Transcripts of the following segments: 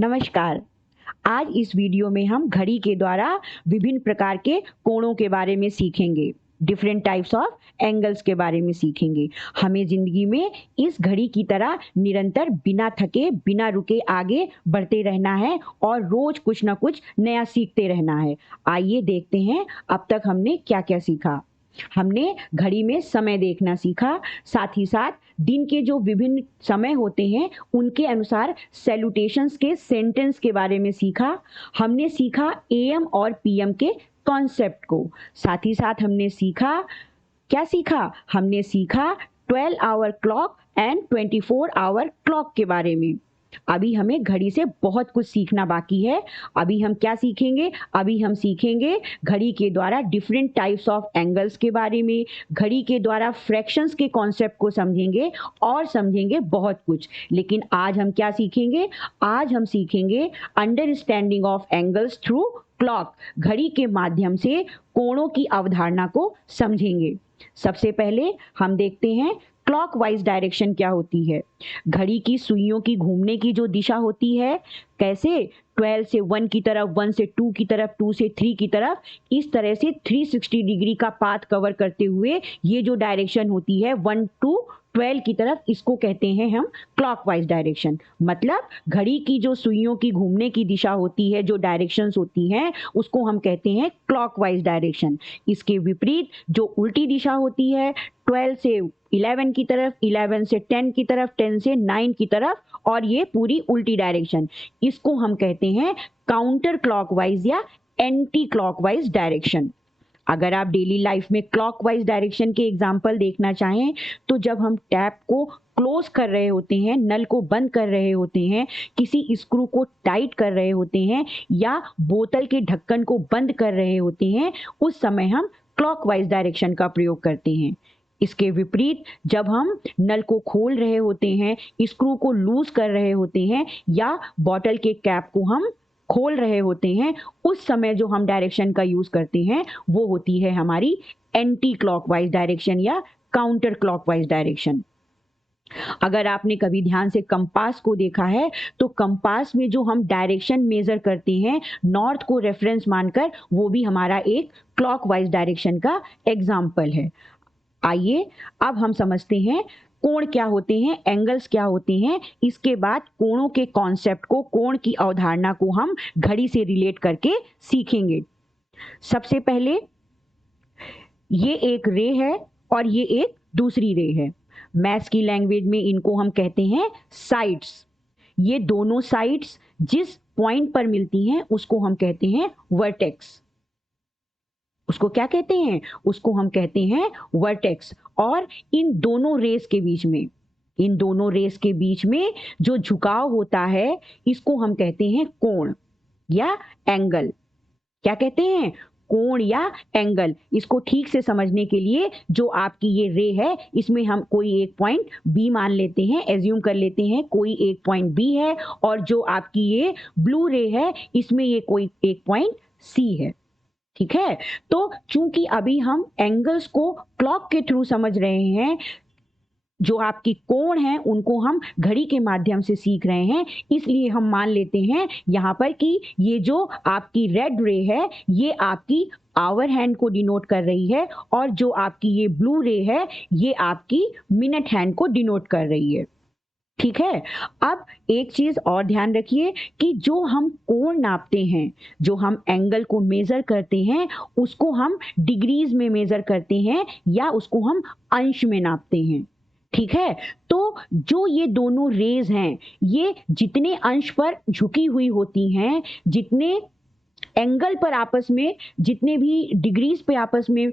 नमस्कार। आज इस वीडियो में हम घड़ी के द्वारा विभिन्न प्रकार के कोणों के बारे में सीखेंगे। डिफरेंट टाइप्स ऑफ एंगल्स के बारे में सीखेंगे। हमें ज़िंदगी में इस घड़ी की तरह निरंतर बिना थके, बिना रुके आगे बढ़ते रहना है और रोज़ कुछ ना कुछ नया सीखते रहना है। आइए देखते हैं अब तक हमने क्या-क्या सीखा। हमने घड़ी में समय देखना सीखा, साथ ही साथ दिन के जो विभिन्न समय होते हैं उनके अनुसार सैल्यूटेशंस के सेंटेंस के बारे में सीखा। हमने सीखा एएम और पीएम के कॉन्सेप्ट को। साथ ही साथ हमने सीखा, क्या सीखा? हमने सीखा 12 hour clock and 24 hour clock के बारे में। अभी हमें घड़ी से बहुत कुछ सीखना बाकी है। अभी हम क्या सीखेंगे? अभी हम सीखेंगे घड़ी के द्वारा डिफरेंट टाइप्स ऑफ एंगल्स के बारे में, घड़ी के द्वारा फ्रैक्शंस के कॉन्सेप्ट को समझेंगे और समझेंगे बहुत कुछ। लेकिन आज हम क्या सीखेंगे? आज हम सीखेंगे understanding of angles through clock. घड़ी के माध्यम से कोणों की अवधारणा को समझेंगे। सबसे पहले हम देखते हैं क्लॉकवाइज डायरेक्शन क्या होती है। घड़ी की सुइयों की घूमने की जो दिशा होती है, कैसे 12 से 1 की तरफ, 1 से 2 की तरफ, 2 से 3 की तरफ, इस तरह से 360 डिग्री का पाथ कवर करते हुए ये जो डायरेक्शन होती है 1 टू 12 की तरफ, इसको कहते हैं हम क्लॉकवाइज डायरेक्शन। मतलब घड़ी की जो सुइयों की घूमने की दिशा होती है, जो डायरेक्शंस होती हैं, उसको हम कहते हैं क्लॉकवाइज डायरेक्शन। इसके विपरीत जो उल्टी दिशा होती है 12 से 11 की तरफ, 11 से 10 की तरफ, 10 से 9 की तरफ, और ये पूरी उल्टी डायरेक्शन, इसको हम कहते हैं काउंटर क्लॉकवाइज या एंटी क्लॉकवाइज डायरेक्शन। अगर आप डेली लाइफ में क्लॉकवाइज डायरेक्शन के एग्जाम्पल देखना चाहें तो जब हम टैप को क्लोज कर रहे होते हैं, नल को बंद कर रहे होते हैं, किसी स्क्रू को टाइट कर रहे होते हैं या बोतल के ढक्कन को बंद कर रहे होते हैं, उस समय हम क्लॉकवाइज डायरेक्शन का प्रयोग करते हैं। इसके विपरीत जब हम नल को खोल रहे होते हैं, स्क्रू को लूज कर रहे होते हैं या बॉटल के कैप को हम खोल रहे होते हैं, उस समय जो हम डायरेक्शन का यूज करते हैं वो होती है हमारी एंटी क्लॉकवाइज डायरेक्शन या काउंटर क्लॉकवाइज डायरेक्शन। अगर आपने कभी ध्यान से कंपास को देखा है तो कंपास में जो हम डायरेक्शन मेजर करते हैं नॉर्थ को रेफरेंस मानकर, वो भी हमारा एक क्लॉकवाइज डायरेक्शन का एग्जाम्पल है। आइए अब हम समझते हैं कोण क्या होते हैं, एंगल्स क्या होते हैं। इसके बाद कोणों के कॉन्सेप्ट को, कोण की अवधारणा को हम घड़ी से रिलेट करके सीखेंगे। सबसे पहले ये एक रे है और ये एक दूसरी रे है। मैथ्स की लैंग्वेज में इनको हम कहते हैं साइड्स। ये दोनों साइड्स जिस पॉइंट पर मिलती हैं उसको हम कहते हैं वर्टेक्स। उसको क्या कहते हैं? उसको हम कहते हैं वर्टेक्स। और इन दोनों रेस के बीच में, इन दोनों रेस के बीच में जो झुकाव होता है इसको हम कहते हैं कोण या एंगल। क्या कहते हैं? कोण या एंगल। इसको ठीक से समझने के लिए जो आपकी ये रे है, इसमें हम कोई एक पॉइंट बी मान लेते हैं, एज्यूम कर लेते हैं कोई एक पॉइंट बी है, और जो आपकी ये ब्लू रे है इसमें ये कोई एक पॉइंट सी है। ठीक है? तो चूंकि अभी हम एंगल्स को क्लॉक के थ्रू समझ रहे हैं, जो आपकी कोण है उनको हम घड़ी के माध्यम से सीख रहे हैं, इसलिए हम मान लेते हैं यहाँ पर कि ये जो आपकी रेड रे है ये आपकी आवर हैंड को डिनोट कर रही है, और जो आपकी ये ब्लू रे है ये आपकी मिनट हैंड को डिनोट कर रही है। ठीक है? अब एक चीज और ध्यान रखिए कि जो हम कोण नापते हैं, जो हम एंगल को मेजर करते हैं, उसको हम डिग्रीज में मेजर करते हैं या उसको हम अंश में नापते हैं। ठीक है? तो जो ये दोनों रेज हैं, ये जितने अंश पर झुकी हुई होती हैं, जितने एंगल पर आपस में, जितने भी डिग्रीज पे आपस में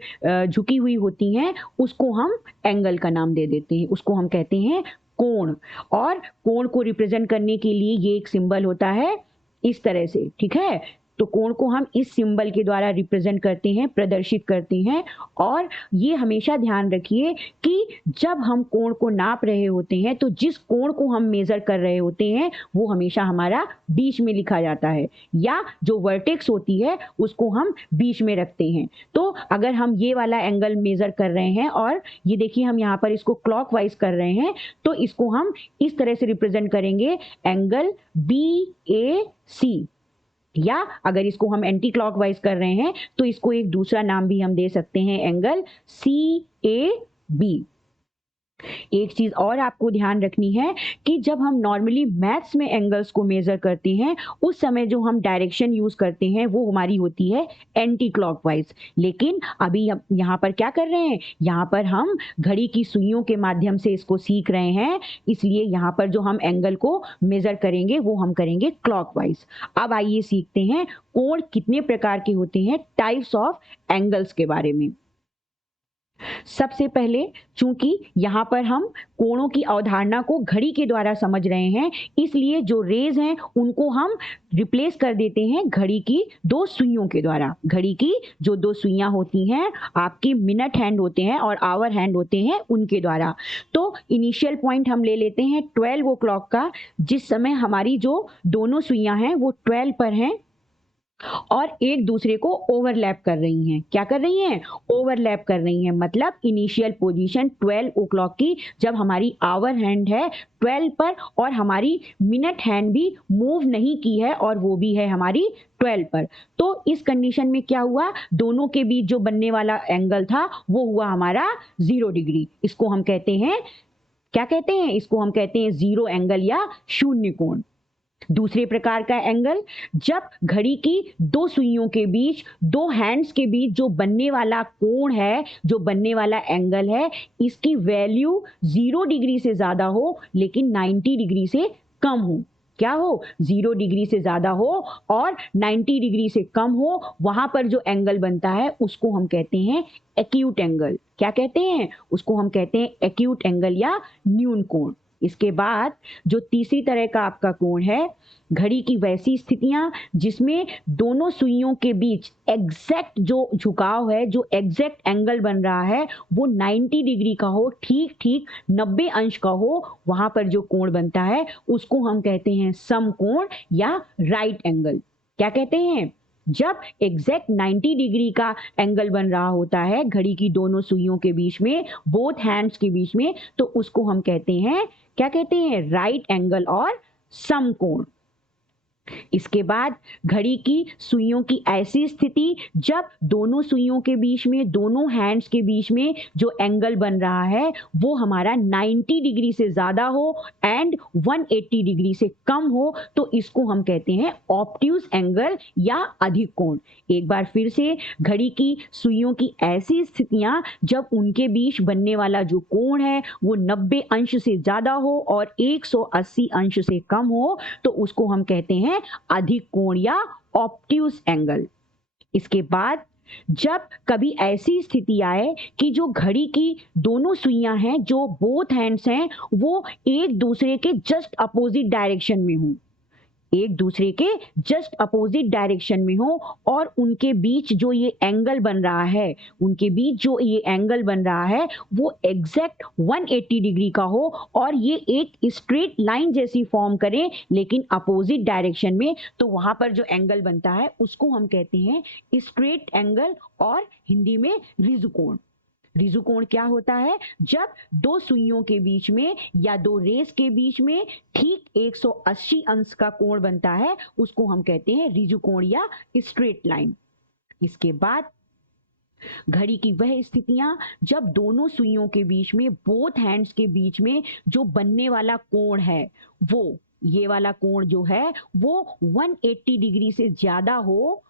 झुकी हुई होती हैं, उसको हम एंगल का नाम दे देते हैं, उसको हम कहते हैं कोण। और कोण को रिप्रेजेंट करने के लिए ये एक सिंबल होता है इस तरह से। ठीक है? तो कोण को हम इस सिंबल के द्वारा रिप्रेजेंट करते हैं, प्रदर्शित करते हैं। और ये हमेशा ध्यान रखिए कि जब हम कोण को नाप रहे होते हैं तो जिस कोण को हम मेजर कर रहे होते हैं वो हमेशा हमारा बीच में लिखा जाता है, या जो वर्टेक्स होती है उसको हम बीच में रखते हैं। तो अगर हम ये वाला एंगल मेजर कर रहे हैं और ये देखिए हम यहाँ पर इसको क्लॉकवाइज कर रहे हैं, तो इसको हम इस तरह से रिप्रेजेंट करेंगे, एंगल BAC। या अगर इसको हम एंटी क्लॉकवाइज कर रहे हैं तो इसको एक दूसरा नाम भी हम दे सकते हैं, एंगल CAB। एक चीज और आपको ध्यान रखनी है कि जब हम नॉर्मली मैथ्स में एंगल्स को मेजर करते हैं उस समय जो हम डायरेक्शन यूज करते हैं वो हमारी होती है एंटी क्लॉकवाइज। लेकिन अभी हम यहाँ पर क्या कर रहे हैं, यहाँ पर हम घड़ी की सुइयों के माध्यम से इसको सीख रहे हैं, इसलिए यहाँ पर जो हम एंगल को मेजर करेंगे वो हम करेंगे क्लॉकवाइज। अब आइए सीखते हैं कोण कितने प्रकार के होते हैं, टाइप्स ऑफ एंगल्स के बारे में। सबसे पहले, चूंकि यहाँ पर हम कोणों की अवधारणा को घड़ी के द्वारा समझ रहे हैं, इसलिए जो रेज हैं उनको हम रिप्लेस कर देते हैं घड़ी की दो सुइयों के द्वारा। घड़ी की जो दो सुइयां होती हैं, आपकी मिनट हैंड होते हैं और आवर हैंड होते हैं, उनके द्वारा। तो इनिशियल पॉइंट हम ले लेते हैं 12 ओ क्लॉक का, जिस समय हमारी जो दोनों सुइयां हैं वो 12 पर हैं और एक दूसरे को ओवरलैप कर रही हैं। क्या कर रही हैं? ओवरलैप कर रही हैं। मतलब इनिशियल पोजीशन 12 ओ क्लॉक की, जब हमारी आवर हैंड है 12 पर और हमारी मिनट हैंड भी मूव नहीं की है और वो भी है हमारी 12 पर। तो इस कंडीशन में क्या हुआ, दोनों के बीच जो बनने वाला एंगल था वो हुआ हमारा 0 डिग्री। इसको हम कहते हैं, क्या कहते हैं? इसको हम कहते हैं 0 एंगल या शून्य कोण। दूसरे प्रकार का एंगल, जब घड़ी की दो सुइयों के बीच, दो हैंड्स के बीच जो बनने वाला कोण है, जो बनने वाला एंगल है, इसकी वैल्यू 0 डिग्री से ज्यादा हो लेकिन 90 डिग्री से कम हो। क्या हो? 0 डिग्री से ज्यादा हो और 90 डिग्री से कम हो, वहां पर जो एंगल बनता है उसको हम कहते हैं एक्यूट एंगल। क्या कहते हैं? उसको हम कहते हैं एक्यूट एंगल या न्यून कोण। इसके बाद जो तीसरी तरह का आपका कोण है, घड़ी की वैसी स्थितियां जिसमें दोनों सुइयों के बीच एग्जैक्ट जो झुकाव है, जो एग्जैक्ट एंगल बन रहा है वो 90 डिग्री का हो, ठीक ठीक 90 अंश का हो, वहां पर जो कोण बनता है उसको हम कहते हैं समकोण या राइट एंगल। क्या कहते हैं? जब एग्जैक्ट 90 डिग्री का एंगल बन रहा होता है घड़ी की दोनों सुइयों के बीच में, बोथ हैंड्स के बीच में, तो उसको हम कहते हैं, क्या कहते हैं? राइट एंगल और समकोण। इसके बाद घड़ी की सुइयों की ऐसी स्थिति जब दोनों सुइयों के बीच में, दोनों हैंड्स के बीच में जो एंगल बन रहा है वो हमारा 90 डिग्री से ज्यादा हो एंड 180 डिग्री से कम हो, तो इसको हम कहते हैं ऑब्ट्यूज एंगल या अधिक कोण। एक बार फिर से, घड़ी की सुइयों की ऐसी स्थितियां जब उनके बीच बनने वाला जो कोण है वो 90 अंश से ज्यादा हो और 180 अंश से कम हो, तो उसको हम कहते हैं अधिक कोण या ऑब्ट्यूज एंगल। इसके बाद जब कभी ऐसी स्थिति आए कि जो घड़ी की दोनों सुइयां हैं, जो बोथ हैंड्स हैं, वो एक दूसरे के जस्ट अपोजिट डायरेक्शन में हों, एक दूसरे के जस्ट अपोजिट डायरेक्शन में हो और उनके बीच जो ये एंगल बन रहा है, उनके बीच जो ये एंगल बन रहा है वो एग्जैक्ट 180 डिग्री का हो और ये एक स्ट्रेट लाइन जैसी फॉर्म करे लेकिन अपोजिट डायरेक्शन में, तो वहां पर जो एंगल बनता है उसको हम कहते हैं स्ट्रेट एंगल और हिंदी में रिजुकोण। रिजुकोण क्या होता है? जब दो सुइयों के बीच में या दो रेस के बीच में ठीक 180 अंश का कोण बनता है, उसको हम कहते हैं रिजुकोण या स्ट्रेट लाइन। इसके बाद घड़ी की वह स्थितियां जब दोनों सुइयों के बीच में, बोथ हैंड्स के बीच में जो बनने वाला कोण है, वो ये वाला कोण जो है वो 180 डिग्री से ज्यादा हो,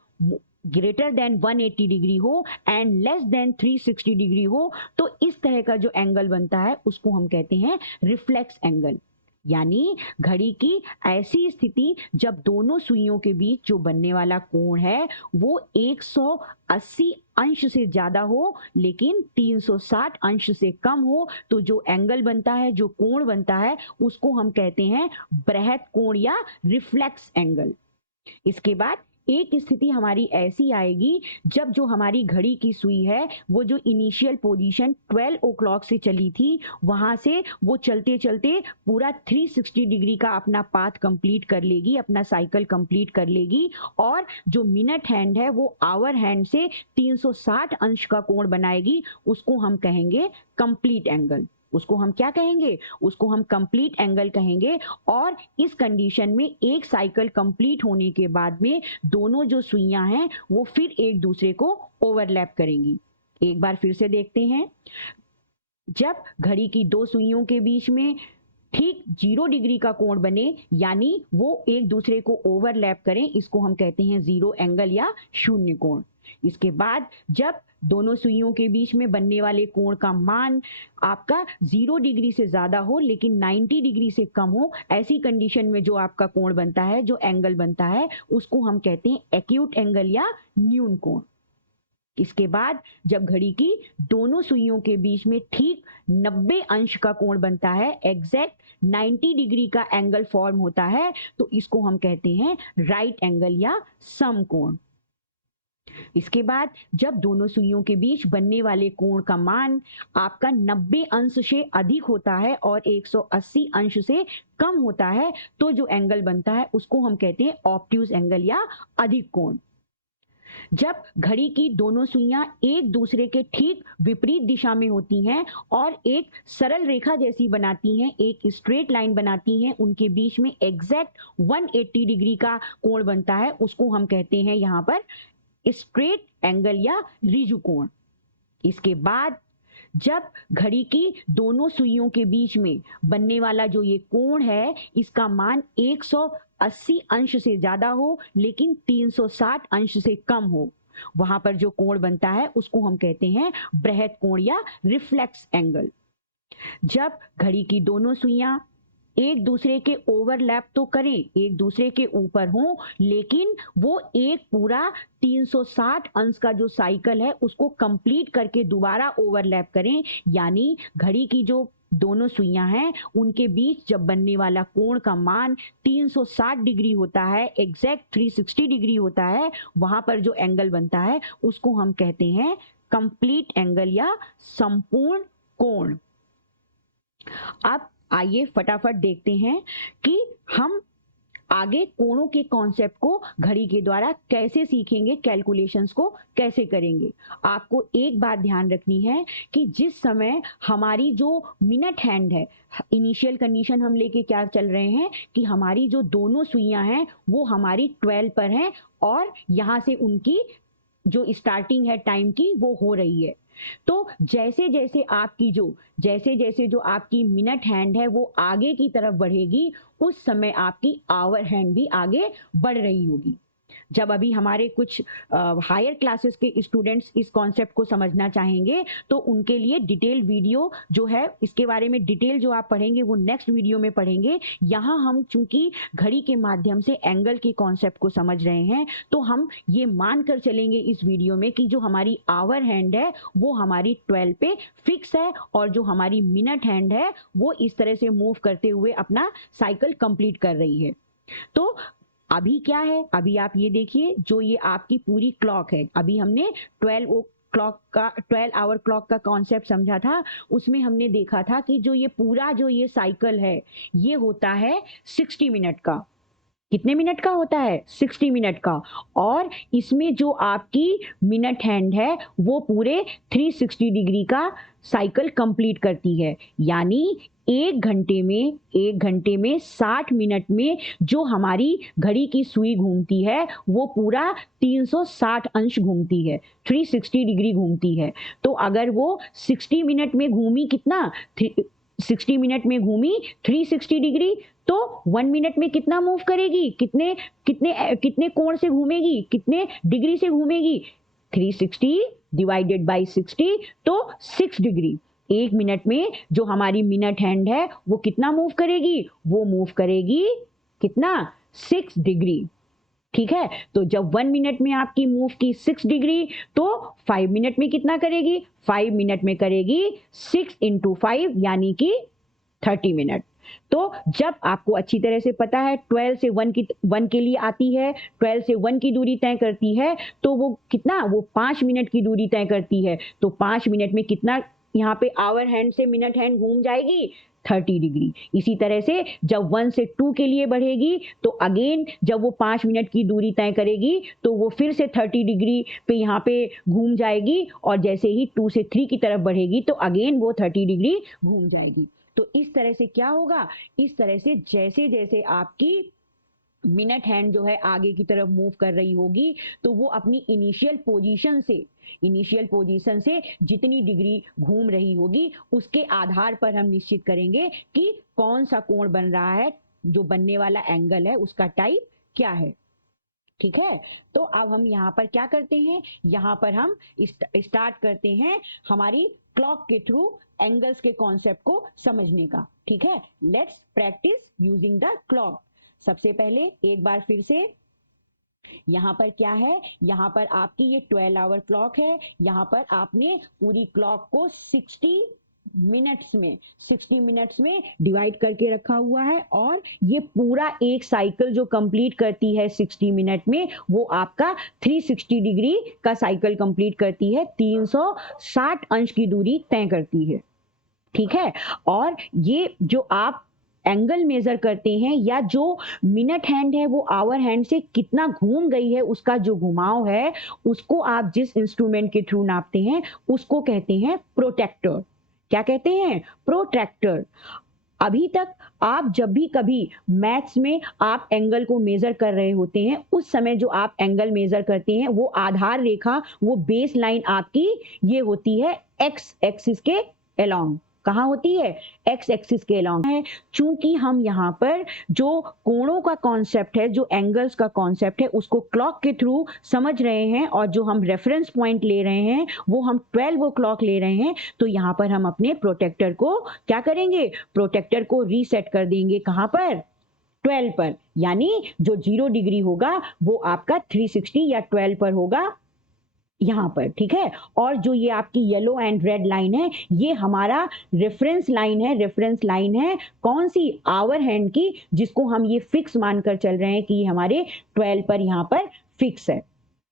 ग्रेटर देन 180 डिग्री हो एंड लेस देन 360 डिग्री हो, तो इस तरह का जो एंगल बनता है उसको हम कहते हैं रिफ्लेक्स एंगल। यानी घड़ी की ऐसी स्थिति जब दोनों सुइयों के बीच जो बनने वाला कोण है वो 180 अंश से ज्यादा हो लेकिन 360 अंश से कम हो, तो जो एंगल बनता है, जो कोण बनता है, उसको हम कहते हैं बृहत कोण या रिफ्लेक्स एंगल। इसके बाद एक स्थिति हमारी ऐसी आएगी जब जो हमारी घड़ी की सुई है वो जो इनिशियल पोजीशन 12 ओ क्लॉक से चली थी वहाँ से वो चलते चलते पूरा 360 डिग्री का अपना पाथ कंप्लीट कर लेगी, अपना साइकिल कंप्लीट कर लेगी और जो मिनट हैंड है वो आवर हैंड से 360 अंश का कोण बनाएगी। उसको हम कहेंगे कंप्लीट एंगल। उसको हम क्या कहेंगे? उसको हम कंप्लीट एंगल कहेंगे। और इस कंडीशन में एक साइकिल कंप्लीट होने के बाद में दोनों जो सुइयां हैं वो फिर एक दूसरे को ओवरलैप करेंगी। एक बार फिर से देखते हैं। जब घड़ी की दो सुइयों के बीच में ठीक 0 डिग्री का कोण बने यानी वो एक दूसरे को ओवरलैप करें, इसको हम कहते हैं जीरो एंगल या शून्य कोण। इसके बाद जब दोनों सुइयों के बीच में बनने वाले कोण का मान आपका 0 डिग्री से ज़्यादा हो लेकिन 90 डिग्री से कम हो, ऐसी कंडीशन में जो आपका कोण बनता है, जो एंगल बनता है, उसको हम कहते हैं एक्यूट एंगल या न्यून कोण। इसके बाद जब घड़ी की दोनों सुइयों के बीच में ठीक 90 अंश का कोण बनता है, एग्जैक्ट 90 डिग्री का एंगल फॉर्म होता है, तो इसको हम कहते हैं राइट एंगल या समकोण। इसके बाद जब दोनों सुइयों के बीच बनने वाले कोण का मान आपका 90 अंश से अधिक होता है और 180 अंश से कम होता है, तो जो एंगल बनता है उसको हम कहते हैं ऑब्ट्यूज एंगल या अधिक कोण। जब घड़ी की दोनों सुइयां एक दूसरे के ठीक विपरीत दिशा में होती हैं और एक सरल रेखा जैसी बनाती हैं, एक स्ट्रेट लाइन बनाती हैं, उनके बीच में एग्जैक्ट 180 डिग्री का कोण बनता है, उसको हम कहते हैं यहां पर स्ट्रेट एंगल या ऋजु कोण। इसके बाद जब घड़ी की दोनों सुइयों के बीच में बनने वाला जो ये कोण है, इसका मान 180 अंश से ज्यादा हो लेकिन 360 अंश से कम हो, वहां पर जो कोण बनता है उसको हम कहते हैं बृहत कोण या रिफ्लेक्स एंगल। जब घड़ी की दोनों सुइयां एक दूसरे के ओवरलैप तो करें, एक दूसरे के ऊपर हों, लेकिन वो एक पूरा 360 अंश का जो साइकिल है उसको कंप्लीट करके दोबारा ओवरलैप करें, यानी घड़ी की जो दोनों सुइयां हैं उनके बीच जब बनने वाला कोण का मान 360 डिग्री होता है, एग्जैक्ट 360 डिग्री होता है, वहां पर जो एंगल बनता है उसको हम कहते हैं कंप्लीट एंगल या संपूर्ण कोण। अब आइए फटाफट देखते हैं कि हम आगे कोणों के कॉन्सेप्ट को घड़ी के द्वारा कैसे सीखेंगे, कैलकुलेशंस को कैसे करेंगे। आपको एक बात ध्यान रखनी है कि जिस समय हमारी जो मिनट हैंड है, इनिशियल कंडीशन हम लेके क्या चल रहे हैं कि हमारी जो दोनों सुइयां हैं वो हमारी 12 पर हैं और यहां से उनकी जो स्टार्टिंग है टाइम की वो हो रही है। तो जैसे जैसे जो आपकी मिनट हैंड है वो आगे की तरफ बढ़ेगी, उस समय आपकी आवर हैंड भी आगे बढ़ रही होगी। जब अभी हमारे कुछ हायर क्लासेस के स्टूडेंट्स इस कॉन्सेप्ट को समझना चाहेंगे तो उनके लिए डिटेल वीडियो जो है इसके बारे में डिटेल जो आप पढ़ेंगे वो नेक्स्ट वीडियो में पढ़ेंगे। यहाँ हम चूंकि घड़ी के माध्यम से एंगल के कॉन्सेप्ट को समझ रहे हैं तो हम ये मान कर चलेंगे इस वीडियो में कि जो हमारी आवर हैंड है वो हमारी 12 पे फिक्स है और जो हमारी मिनट हैंड है वो इस तरह से मूव करते हुए अपना साइकिल कंप्लीट कर रही है। तो अभी क्या है, अभी आप ये देखिए, जो ये आपकी पूरी क्लॉक है, अभी हमने 12 आवर क्लॉक का कॉन्सेप्ट समझा था, उसमें हमने देखा था कि जो ये पूरा जो ये साइकिल है ये होता है 60 मिनट का। कितने मिनट का होता है? 60 मिनट का। और इसमें जो आपकी मिनट हैंड है वो पूरे 360 डिग्री का साइकिल कंप्लीट करती है, यानी एक घंटे में 60 मिनट में जो हमारी घड़ी की सुई घूमती है वो पूरा 360 अंश घूमती है, 360 डिग्री घूमती है। तो अगर वो 60 मिनट में घूमी 60 मिनट में घूमी 360 डिग्री, तो 1 मिनट में कितना मूव करेगी, कितने कोण से घूमेगी, कितने डिग्री से घूमेगी? 360 डिवाइडेड बाई 60, तो 6 डिग्री। एक मिनट में जो हमारी मिनट हैंड है वो कितना मूव करेगी? वो मूव करेगी कितना? 6 डिग्री। ठीक है, तो जब 1 मिनट में आपकी मूव की 6 डिग्री, तो 5 मिनट में कितना करेगी? 5 मिनट में करेगी 6 × 5 यानी कि 30 मिनट। तो जब आपको अच्छी तरह से पता है 12 से 1 के लिए आती है, 12 से 1 की दूरी तय करती है, तो वो कितना, वो 5 मिनट की दूरी तय करती है। तो 5 मिनट में कितना यहाँ पे आवर हैंड से मिनट हैंड घूम जाएगी, 30 डिग्री। इसी तरह से जब 1 से 2 के लिए बढ़ेगी तो अगेन जब वो 5 मिनट की दूरी तय करेगी तो वो फिर से 30 डिग्री पे यहाँ पे घूम जाएगी, और जैसे ही 2 से 3 की तरफ बढ़ेगी तो अगेन वो 30 डिग्री घूम जाएगी। तो इस तरह से क्या होगा, इस तरह से जैसे जैसे आपकी मिनट हैंड जो है आगे की तरफ मूव कर रही होगी तो वो अपनी इनिशियल पोजीशन से जितनी डिग्री घूम रही होगी उसके आधार पर हम निश्चित करेंगे कि कौन सा कोण बन रहा है, जो बनने वाला एंगल है उसका टाइप क्या है। ठीक है, तो अब हम यहाँ पर क्या करते हैं, यहाँ पर हम स्टार्ट करते हैं हमारी क्लॉक के थ्रू एंगल्स के कॉन्सेप्ट को समझने का। ठीक है, let's practice using the clock. सबसे पहले एक बार फिर से यहाँ पर क्या है, यहाँ पर आपकी ये 12 आवर क्लॉक है। यहाँ पर आपने पूरी क्लॉक को 60 मिनट्स में डिवाइड करके रखा हुआ है, और ये पूरा एक साइकिल जो कंप्लीट करती है 60 मिनट में वो आपका 360 डिग्री का साइकिल कंप्लीट करती है, 360 अंश की दूरी तय करती है। ठीक है, और ये जो आप एंगल मेजर करते हैं या जो मिनट हैंड है वो आवर हैंड से कितना घूम गई है, उसका जो घुमाव है उसको आप जिस इंस्ट्रूमेंट के थ्रू नापते हैं उसको कहते हैं प्रोट्रैक्टर। क्या कहते हैं, प्रोट्रैक्टर। अभी तक आप जब भी कभी मैथ्स में आप एंगल को मेजर कर रहे होते हैं, उस समय जो आप एंगल मेजर करते हैं वो आधार रेखा, वो बेस लाइन आपकी ये होती है एक्स एक्सिस के अलोंग। कहाँ होती है, एक्स एक्सिस के अलोंग है। चूंकि हम यहाँ पर जो कोणों का कॉन्सेप्ट है, जो एंगल्स का कॉन्सेप्ट है उसको क्लॉक के थ्रू समझ रहे हैं, और जो हम रेफरेंस पॉइंट ले रहे हैं वो हम 12 क्लॉक ले रहे हैं, तो यहाँ पर हम अपने प्रोटेक्टर को क्या करेंगे, प्रोटेक्टर को रीसेट कर देंगे। कहाँ पर, 12 पर, यानी जो 0 डिग्री होगा वो आपका 360 या 12 पर होगा यहाँ पर। ठीक है, और जो ये आपकी येलो एंड रेड लाइन है ये हमारा रेफरेंस लाइन है कौन सी, आवर हैंड की, जिसको हम ये फिक्स मानकर चल रहे हैं कि हमारे 12 पर यहाँ पर फिक्स है।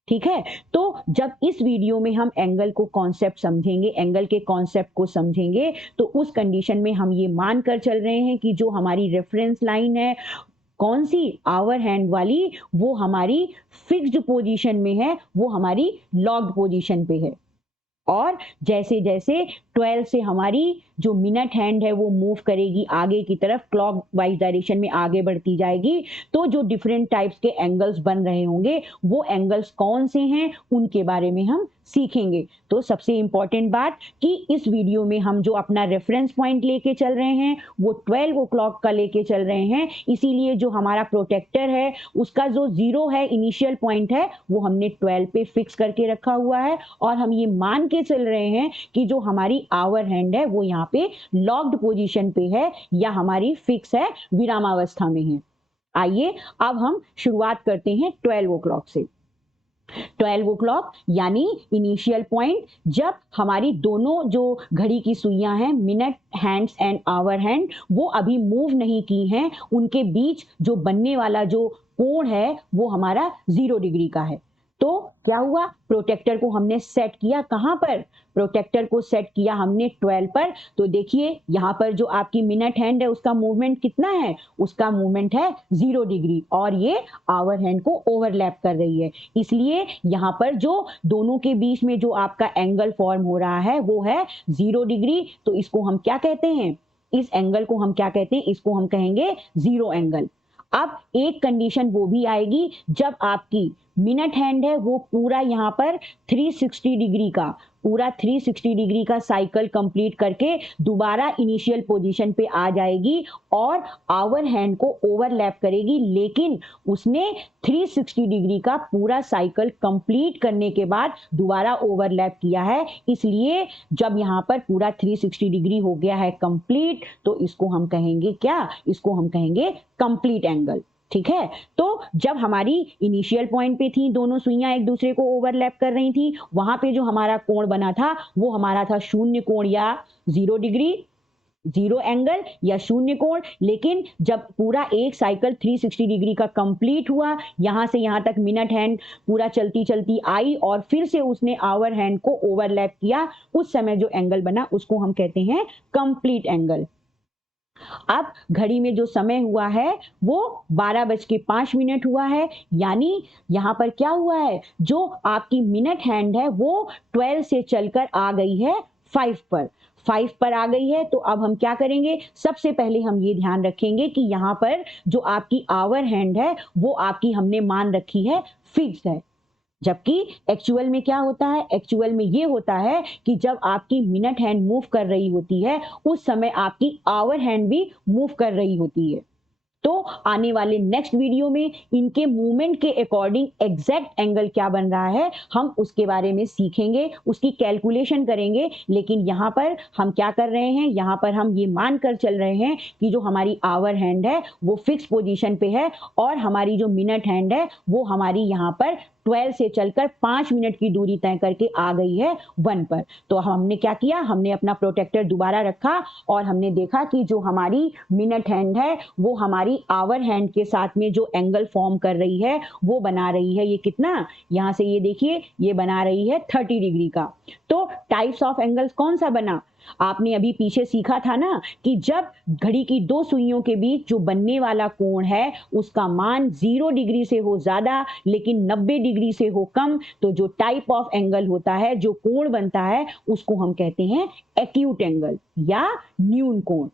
ठीक है, तो जब इस वीडियो में हम एंगल को कॉन्सेप्ट समझेंगे, एंगल के कॉन्सेप्ट को समझेंगे, तो उस कंडीशन में हम ये मानकर चल रहे हैं कि जो हमारी रेफरेंस लाइन है कौन सी, आवर हैंड वाली, वो हमारी फिक्स्ड पोजीशन में है, वो हमारी लॉक्ड पोजीशन पे है। और जैसे जैसे 12 से हमारी जो मिनट हैंड है वो मूव करेगी आगे की तरफ, क्लॉक वाइज डायरेक्शन में आगे बढ़ती जाएगी, तो जो डिफरेंट टाइप्स के एंगल्स बन रहे होंगे वो एंगल्स कौन से हैं उनके बारे में हम सीखेंगे। तो सबसे इंपॉर्टेंट बात कि इस वीडियो में हम जो अपना रेफरेंस पॉइंट लेके चल रहे हैं वो 12 क्लॉक का लेके चल रहे हैं, इसीलिए जो हमारा प्रोटेक्टर है उसका जो 0 है, इनिशियल पॉइंट है, वो हमने 12 पे फिक्स करके रखा हुआ है, और हम ये मान के चल रहे हैं कि जो हमारी आवर हैंड है वो यहाँ पे लॉक्ड पोजीशन पे है या हमारी फिक्स है, विरामावस्था में है। आइए अब हम शुरुआत करते हैं 12 क्लॉक से। 12 क्लॉक यानी इनिशियल पॉइंट, जब हमारी दोनों जो घड़ी की सुइयां हैं, minute hands and hour hand, वो अभी मूव नहीं की हैं, उनके बीच जो बनने वाला जो कोण है वो हमारा 0 डिग्री का है। तो क्या हुआ, प्रोटेक्टर को हमने सेट किया कहां पर, प्रोटेक्टर को सेट किया हमने 12 पर। तो देखिए यहां पर जो आपकी मिनट हैंड है उसका मूवमेंट कितना है, उसका मूवमेंट है 0 डिग्री, और ये आवर हैंड को ओवरलैप कर रही है, इसलिए यहां पर जो दोनों के बीच में जो आपका एंगल फॉर्म हो रहा है वो है 0 डिग्री। तो इसको हम क्या कहते हैं, इस एंगल को हम क्या कहते हैं, इसको हम कहेंगे 0 एंगल। अब एक कंडीशन वो भी आएगी जब आपकी मिनट हैंड है वो पूरा यहाँ पर 360 डिग्री का, पूरा 360 डिग्री का साइकिल कंप्लीट करके दोबारा इनिशियल पोजीशन पे आ जाएगी और आवर हैंड को ओवरलैप करेगी, लेकिन उसने 360 डिग्री का पूरा साइकिल कंप्लीट करने के बाद दोबारा ओवरलैप किया है, इसलिए जब यहाँ पर पूरा 360 डिग्री हो गया है कंप्लीट, तो इसको हम कहेंगे क्या, इसको हम कहेंगे कंप्लीट एंगल। ठीक है, तो जब हमारी इनिशियल पॉइंट पे थी, दोनों सुइयां एक दूसरे को ओवरलैप कर रही थी, वहां पे जो हमारा कोण बना था वो हमारा था शून्य कोण या 0 डिग्री। जीरो एंगल या शून्य कोण। लेकिन जब पूरा एक साइकिल 360 डिग्री का कंप्लीट हुआ, यहां से यहां तक मिनट हैंड पूरा चलती चलती आई और फिर से उसने आवर हैंड को ओवरलैप किया, उस समय जो एंगल बना उसको हम कहते हैं कंप्लीट एंगल। अब घड़ी में जो समय हुआ है वो 12:05 हुआ है, यानी यहां पर क्या हुआ है, जो आपकी मिनट हैंड है वो 12 से चलकर आ गई है 5 पर। 5 पर आ गई है, तो अब हम क्या करेंगे, सबसे पहले हम ये ध्यान रखेंगे कि यहां पर जो आपकी आवर हैंड है वो आपकी हमने मान रखी है फिक्स्ड है। जबकि एक्चुअल में क्या होता है, एक्चुअल में ये होता है कि जब आपकी मिनट हैंड मूव कर रही होती है उस समय आपकी आवर हैंड भी मूव कर रही होती है। तो आने वाले नेक्स्ट वीडियो में इनके मूवमेंट के अकॉर्डिंग एग्जैक्ट एंगल क्या बन रहा है हम उसके बारे में सीखेंगे, उसकी कैलकुलेशन करेंगे। लेकिन यहाँ पर हम क्या कर रहे हैं, यहाँ पर हम ये मान कर चल रहे हैं कि जो हमारी आवर हैंड है वो फिक्स पोजीशन पे है और हमारी जो मिनट हैंड है वो हमारी यहाँ पर 12 से चलकर 5 मिनट की दूरी तय करके आ गई है 1 पर। तो हमने क्या किया, हमने अपना प्रोटेक्टर दोबारा रखा और हमने देखा कि जो हमारी मिनट हैंड है वो हमारी आवर हैंड के साथ में जो एंगल फॉर्म कर रही है वो बना रही है, ये कितना, यहां से ये देखिए ये बना रही है 30 डिग्री का। तो टाइप्स ऑफ एंगल्स कौन सा बना, आपने अभी पीछे सीखा था ना कि जब घड़ी की दो सुइयों के बीच जो बनने वाला कोण है उसका मान 0 डिग्री से हो ज्यादा लेकिन 90 डिग्री से हो कम, तो जो टाइप ऑफ एंगल होता है, जो कोण बनता है उसको हम कहते हैं एक्यूट एंगल या न्यून कोण।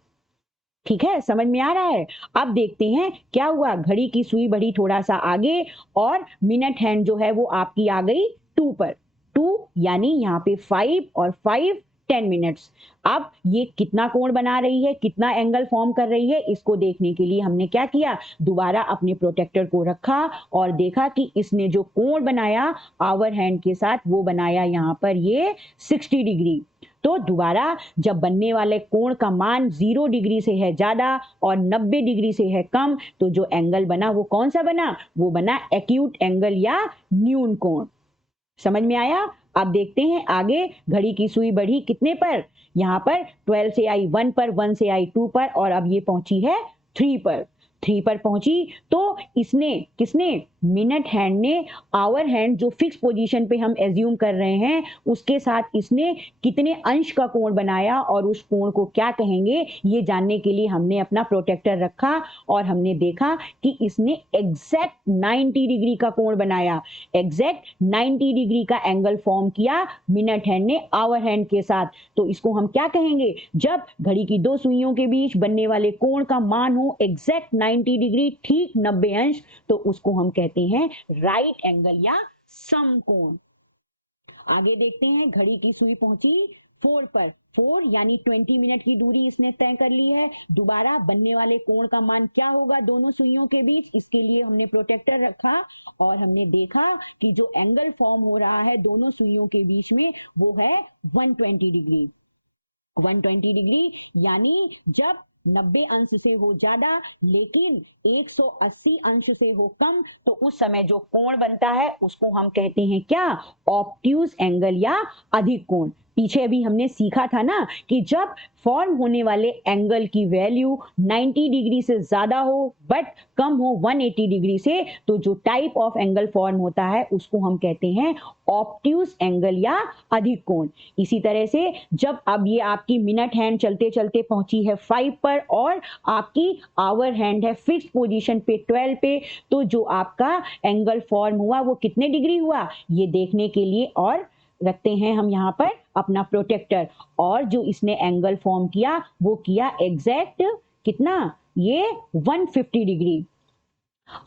ठीक है, समझ में आ रहा है। अब देखते हैं क्या हुआ, घड़ी की सुई बढ़ी थोड़ा सा आगे और मिनट हैंड जो है वो आपकी आ गई 2 पर। 2 यानी यहाँ पे 5 और 5 10 मिनट्स। अब ये कितना कोण बना रही है, कितना एंगल फॉर्म कर रही है, इसको देखने के लिए हमने क्या किया, दोबारा अपने प्रोटेक्टर को रखा और देखा कि इसने जो कोण बनाया आवर हैंड के साथ वो बनाया यहाँ पर ये 60 डिग्री। तो दोबारा जब बनने वाले कोण का मान 0 डिग्री से है ज्यादा और 90 डिग्री से है कम, तो जो एंगल बना वो कौन सा बना, वो बना एक्यूट एंगल या न्यून कोण। समझ में आया। अब देखते हैं आगे, घड़ी की सुई बढ़ी कितने पर, यहां पर 12 से आई 1 पर, 1 से आई 2 पर और अब ये पहुंची है 3 पर। 3 पर पहुंची तो इसने, किसने, मिनट हैंड ने आवर हैंड जो फिक्स पोजीशन पे हम एज्यूम कर रहे हैं उसके साथ इसने कितने अंश का कोण बनाया और उस कोण को क्या कहेंगे ये जानने के लिए हमने अपना प्रोटेक्टर रखा और हमने देखा कि इसने एग्जैक्ट 90 डिग्री का कोण बनाया, एग्जैक्ट 90 डिग्री का एंगल फॉर्म किया मिनट हैंड ने आवर हैंड के साथ। तो इसको हम क्या कहेंगे, जब घड़ी की दो सुइयों के बीच बनने वाले कोण का मान हो एग्जैक्ट 90 डिग्री ठीक 90 अंश, तो उसको हम कहते हैं राइट एंगल या समकोण। आगे देखते हैं, घड़ी की सुई पहुंची 4 पर। 4 यानी 20 मिनट की दूरी इसने तय कर ली है। दोबारा बनने वाले कोण का मान क्या होगा दोनों सुइयों के बीच, इसके लिए हमने प्रोटेक्टर रखा और हमने देखा कि जो एंगल फॉर्म हो रहा है दोनों सुइयों के बीच में वो है 120 डिग्री। 120 डिग्री यानी जब 90 अंश से हो ज्यादा लेकिन 180 अंश से हो कम, तो उस समय जो कोण बनता है उसको हम कहते हैं क्या, ऑब्ट्यूज एंगल या अधिक कोण। पीछे अभी हमने सीखा था ना कि जब फॉर्म होने वाले एंगल की वैल्यू 90 डिग्री से ज्यादा हो बट कम हो 180 डिग्री से, तो जो टाइप ऑफ एंगल फॉर्म होता है उसको हम कहते हैं ऑब्ट्यूज एंगल या अधिक कोण। इसी तरह से जब अब ये आपकी मिनट हैंड चलते चलते पहुंची है 5 पर और आपकी आवर हैंड है फिक्स पोजीशन पे 12 पे, तो जो आपका एंगल फॉर्म हुआ वो कितने डिग्री हुआ ये देखने के लिए और रखते हैं हम यहाँ पर अपना प्रोटेक्टर, और जो इसने एंगल फॉर्म किया वो किया एग्जैक्ट कितना, ये 150 डिग्री।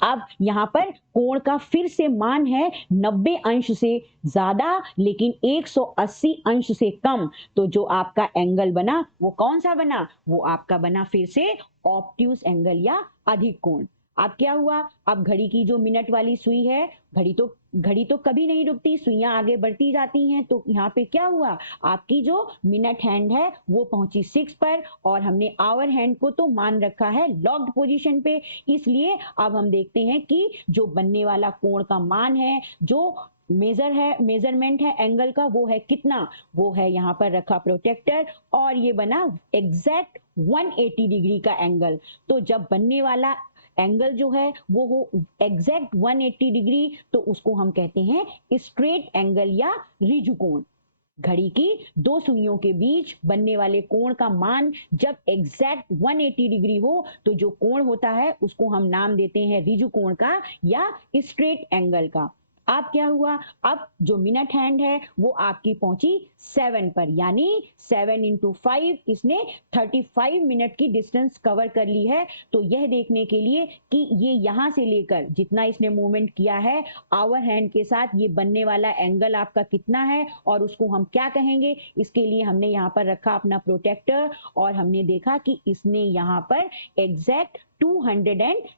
अब यहां पर कोण का फिर से मान है 90 अंश से ज्यादा लेकिन 180 अंश से कम, तो जो आपका एंगल बना वो कौन सा बना, वो आपका बना फिर से ऑब्ट्यूज एंगल या अधिक कोण। अब क्या हुआ, अब घड़ी की जो मिनट वाली सुई है, घड़ी तो कभी नहीं रुकती, सुइयां आगे बढ़ती जाती हैं, तो यहाँ पे क्या हुआ, आपकी जो मिनट हैंड है वो पहुंची 6 पर और हमने आवर हैंड को तो मान रखा है लॉक्ड पोजीशन पे, इसलिए अब हम देखते हैं कि जो बनने वाला कोण का मान है, जो मेजरमेंट है एंगल का, वो है कितना, वो है यहाँ पर रखा प्रोटेक्टर और ये बना एग्जैक्ट 180 डिग्री का एंगल। तो जब बनने वाला एंगल जो है वो हो एग्जैक्ट 180 डिग्री, तो उसको हम कहते हैं स्ट्रेट एंगल या ऋजु कोण। घड़ी की दो सुइयों के बीच बनने वाले कोण का मान जब एग्जैक्ट 180 डिग्री हो, तो जो कोण होता है उसको हम नाम देते हैं ऋजु कोण का या स्ट्रेट एंगल का। अब क्या हुआ, अब जो मिनट हैंड है वो आपकी पहुंची 7 पर, यानी 7 × 5 इसने 35 मिनट की डिस्टेंस कवर कर ली है। तो यह देखने के लिए कि ये यहां से लेकर जितना इसने मूवमेंट किया है आवर हैंड के साथ, ये बनने वाला एंगल आपका कितना है और उसको हम क्या कहेंगे, इसके लिए हमने यहाँ पर रखा अपना प्रोटेक्टर और हमने देखा कि इसने यहाँ पर एग्जैक्ट 210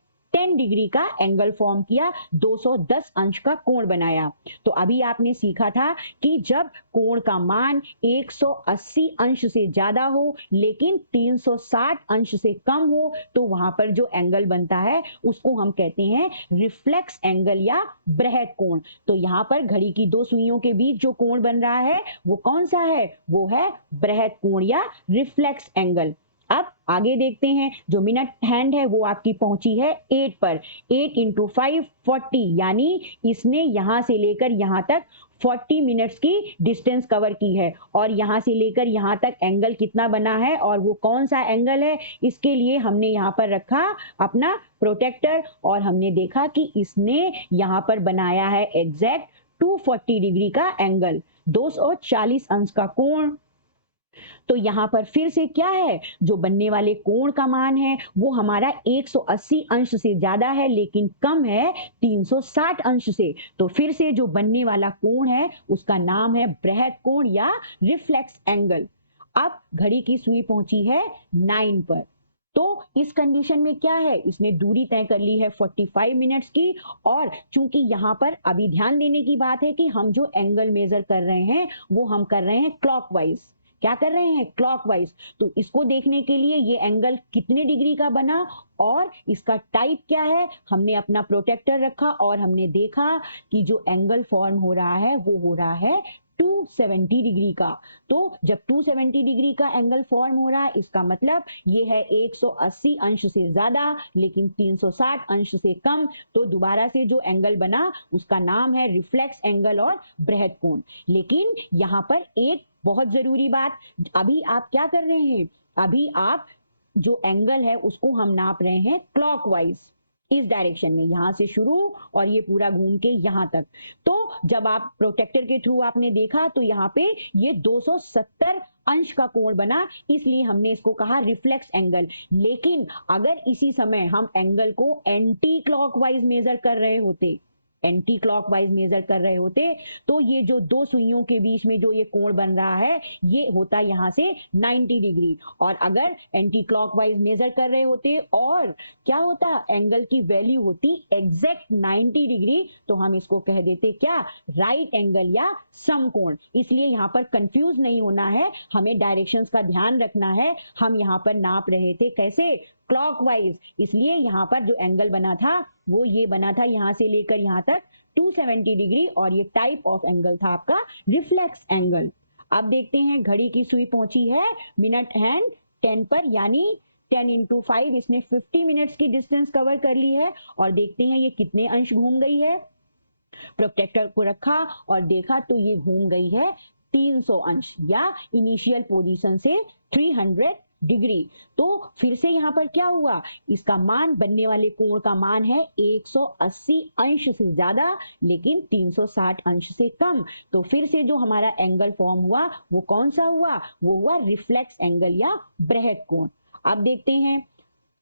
डिग्री का एंगल फॉर्म किया, 210 अंश का कोण बनाया। तो अभी आपने सीखा था कि जब कोण का मान 180 अंश से ज्यादा हो लेकिन 360 अंश से कम हो, तो वहां पर जो एंगल बनता है उसको हम कहते हैं रिफ्लेक्स एंगल या बृहद कोण। तो यहाँ पर घड़ी की दो सुइयों के बीच जो कोण बन रहा है वो कौन सा है, वो है बृहद कोण या रिफ्लेक्स एंगल। अब आगे देखते हैं, जो मिनट हैंड है वो आपकी पहुंची है 8 पर। 8 × 5 40, यानी इसने यहां से लेकर यहां तक 40 मिनट्स की डिस्टेंस कवर की है और यहां से लेकर यहां तक एंगल कितना बना है और वो कौन सा एंगल है, इसके लिए हमने यहां पर रखा अपना प्रोटेक्टर और हमने देखा कि इसने यहां पर बनाया है एग्जैक्ट 240 डिग्री का एंगल, 240 अंश का कोण। तो यहां पर फिर से क्या है, जो बनने वाले कोण का मान है वो हमारा 180 अंश से ज्यादा है लेकिन कम है 360 अंश से। तो फिर से जो बनने वाला कोण है उसका नाम है बृहद कोण या रिफ्लेक्स एंगल। अब घड़ी की सुई पहुंची है 9 पर। तो इस कंडीशन में क्या है, इसने दूरी तय कर ली है 45 मिनट्स की और चूंकि यहां पर अभी ध्यान देने की बात है कि हम जो एंगल मेजर कर रहे हैं वो हम कर रहे हैं क्लॉकवाइज। क्या कर रहे हैं, क्लॉकवाइज। तो इसको देखने के लिए ये एंगल कितने डिग्री का बना और इसका टाइप क्या है, हमने अपना प्रोटेक्टर रखा और हमने देखा कि जो एंगल फॉर्म हो रहा है वो हो रहा है 270 डिग्री का। तो जब 270 डिग्री का एंगल फॉर्म हो रहा है इसका मतलब ये है 180 अंश से ज्यादा लेकिन 360 अंश से कम। तो दोबारा से जो एंगल बना उसका नाम है रिफ्लेक्स एंगल और बृहद कोण। लेकिन यहां पर एक बहुत जरूरी बात, अभी आप क्या कर रहे हैं, अभी आप जो एंगल है उसको हम नाप रहे हैं क्लॉकवाइज, इस डायरेक्शन में, यहां से शुरू और ये पूरा घूम के यहां तक। तो जब आप प्रोटेक्टर के थ्रू आपने देखा तो यहाँ पे ये 270 अंश का कोण बना, इसलिए हमने इसको कहा रिफ्लेक्स एंगल। लेकिन अगर इसी समय हम एंगल को एंटी क्लॉकवाइज मेजर कर रहे होते, एंटी क्लॉकवाइज मेजर कर रहे होते, तो ये जो दो सुइयों के बीच में जो ये कोण बन रहा है ये होता यहां से 90 डिग्री। और अगर एंटी क्लॉकवाइज मेजर कर रहे होते और क्या होता, एंगल की वैल्यू होती एग्जैक्ट 90 डिग्री, तो हम इसको कह देते क्या, राइट एंगल या समकोण। इसलिए यहां पर कंफ्यूज नहीं होना है, हमें डायरेक्शंस का ध्यान रखना है। हम यहां पर नाप रहे थे कैसे, क्लॉकवाइज, इसलिए यहां पर जो एंगल बना था वो ये बना था यहां से लेकर यहां तक 270 डिग्री और ये टाइप ऑफ एंगल था आपका रिफ्लेक्स एंगल। अब देखते हैं, घड़ी की सुई पहुंची है मिनट हैंड 10 पर, यानी 10 × 5 इसने 50 मिनट्स की डिस्टेंस कवर कर ली है और देखते हैं ये कितने अंश घूम गई है। प्रोटेक्टर को रखा और देखा तो ये घूम गई है 300 अंश या इनिशियल पोजीशन से 300 डिग्री। तो फिर से यहां पर क्या हुआ, इसका मान, बनने वाले कोण का मान है 180 अंश से ज्यादा लेकिन 360 अंश से कम। तो फिर से जो हमारा एंगल फॉर्म हुआ वो कौन सा हुआ, वो हुआ रिफ्लेक्स एंगल या बृहद कोण। अब देखते हैं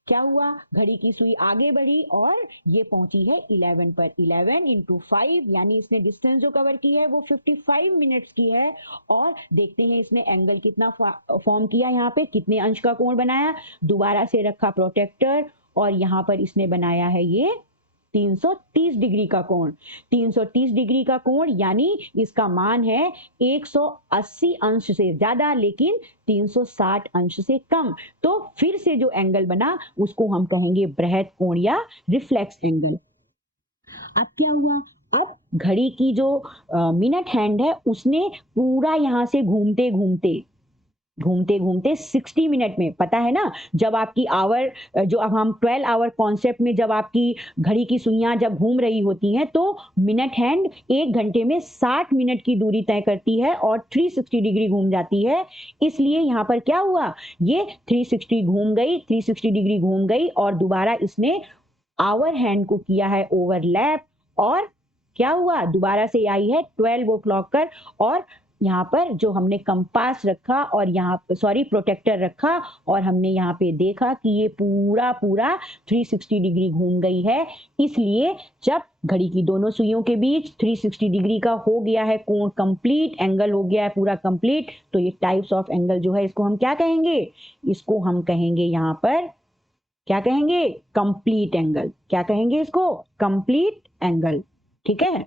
क्या हुआ, घड़ी की सुई आगे बढ़ी और ये पहुंची है 11 पर। 11 × 5 यानी इसने डिस्टेंस जो कवर की है वो 55 मिनट्स की है और देखते हैं इसने एंगल कितना फॉर्म किया, यहाँ पे कितने अंश का कोण बनाया। दोबारा से रखा प्रोटेक्टर और यहाँ पर इसने बनाया है ये 330 डिग्री का कोण। 330 डिग्री का कोण यानी इसका मान है 180 अंश से ज्यादा लेकिन 360 अंश से कम। तो फिर से जो एंगल बना उसको हम कहेंगे बृहद कोण या रिफ्लेक्स एंगल। अब क्या हुआ, अब घड़ी की जो मिनट हैंड है उसने पूरा यहां से घूमते घूमते घूमते घूमते 60 मिनट में, पता है ना, जब आपकी आवर जो अब हम 12 आवर कॉन्सेप्ट में जब आपकी घड़ी की सुइयां जब घूम रही होती हैं तो मिनट हैंड 1 घंटे में 60 मिनट की दूरी तय करती है और 360 डिग्री घूम जाती है। इसलिए यहाँ पर क्या हुआ, ये 360 घूम गई, 360 डिग्री घूम गई और दोबारा इसने आवर हैंड को किया है ओवरलैप और क्या हुआ, दोबारा से आई है 12 ओ क्लॉक कर और यहाँ पर जो हमने कंपास रखा और यहाँ पर सॉरी प्रोटेक्टर रखा और हमने यहाँ पे देखा कि ये पूरा पूरा 360 डिग्री घूम गई है। इसलिए जब घड़ी की दोनों सुइयों के बीच 360 डिग्री का हो गया है कोण कंप्लीट, एंगल हो गया है पूरा कंप्लीट, तो ये टाइप्स ऑफ एंगल जो है इसको हम क्या कहेंगे, इसको हम कहेंगे यहाँ पर क्या कहेंगे, कंप्लीट एंगल। क्या कहेंगे इसको, कंप्लीट एंगल। ठीक है,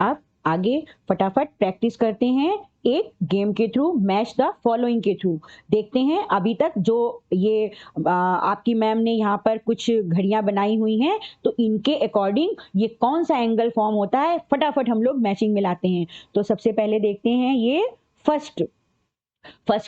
अब आगे फटाफट प्रैक्टिस करते हैं एक गेम के थ्रू, मैच द फॉलोइंग के थ्रू। देखते हैं अभी तक जो ये आपकी मैम ने यहाँ पर कुछ घड़ियां बनाई हुई हैं तो इनके अकॉर्डिंग ये कौन सा एंगल फॉर्म होता है, फटाफट हम लोग मैचिंग मिलाते हैं। तो सबसे पहले देखते हैं ये फर्स्ट